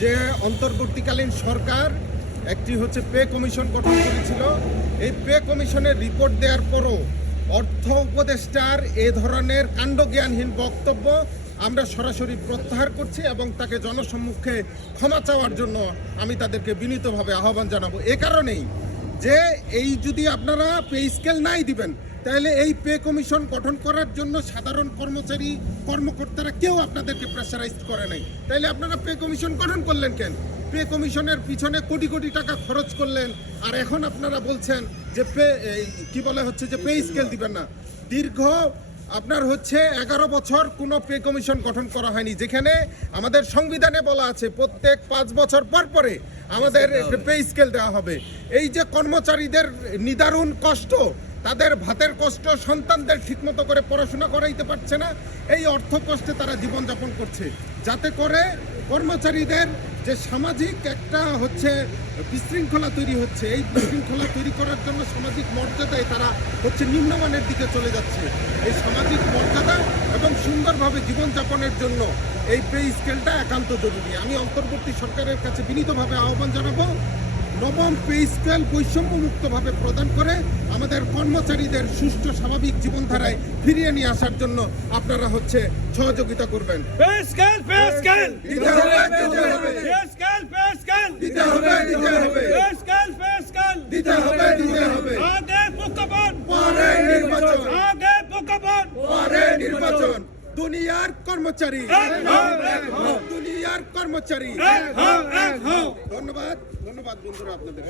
যে অন্তর্বর্তীকালীন সরকার একটি হচ্ছে পে কমিশন গঠন করেছিল। এই পে কমিশনের রিপোর্ট দেওয়ার পরও অর্থ উপদেষ্টার এ ধরনের কাণ্ডজ্ঞানহীন বক্তব্য আমরা সরাসরি প্রত্যাহার করছি এবং তাকে জনসম্মুখে ক্ষমা চাওয়ার জন্য আমি তাদেরকে বিনীতভাবে আহ্বান জানাবো। এ কারণেই যে এই যদি আপনারা পে স্কেল নাই দিবেন, তাহলে এই পে কমিশন গঠন করার জন্য সাধারণ কর্মচারী কর্মকর্তারা কেউ আপনাদেরকে প্রেসারাইজ করে নাই, তাহলে আপনারা পে কমিশন গঠন করলেন কেন? পে কমিশনের পিছনে কোটি কোটি টাকা খরচ করলেন, আর এখন আপনারা বলছেন যে কি বলে হচ্ছে যে পে স্কেল দিবেন না। দীর্ঘ আপনার হচ্ছে 11 বছর কোনো পে কমিশন গঠন করা হয়নি, যেখানে আমাদের সংবিধানে বলা আছে প্রত্যেক 5 বছর পর পরে আমাদের পে স্কেল দেওয়া হবে। এই যে কর্মচারীদের নিদারুণ কষ্ট, তাদের ভাতের কষ্ট, সন্তানদের ঠিকমতো করে পড়াশোনা করাইতে পারছে না, এই অর্থ কষ্টে তারা জীবনযাপন করছে, যাতে করে কর্মচারীদের যে সামাজিক একটা হচ্ছে বিশৃঙ্খলা তৈরি হচ্ছে, এই বিশৃঙ্খলা তৈরি করার জন্য সামাজিক মর্যাদায় তারা হচ্ছে নিম্নমানের দিকে চলে যাচ্ছে। এই সামাজিক মর্যাদা এবং সুন্দরভাবে জীবনযাপনের জন্য এই পে স্কেলটা একান্ত জরুরি। আমি অন্তর্বর্তী সরকারের কাছে বিনীতভাবে আহ্বান জানাবো, নবম পে স্কেল বৈষম্যমুক্তভাবে প্রদান করে আমাদের কর্মচারীদের সুষ্ঠু স্বাভাবিক জীবনধারায় ফিরিয়ে নিয়ে আসার জন্য আপনারা হচ্ছে সহযোগিতা করবেন। নির্বাচন দুনিয়ার কর্মচারী, দুনিয়ার কর্মচারী। ধন্যবাদ বন্ধুরা আপনাদের।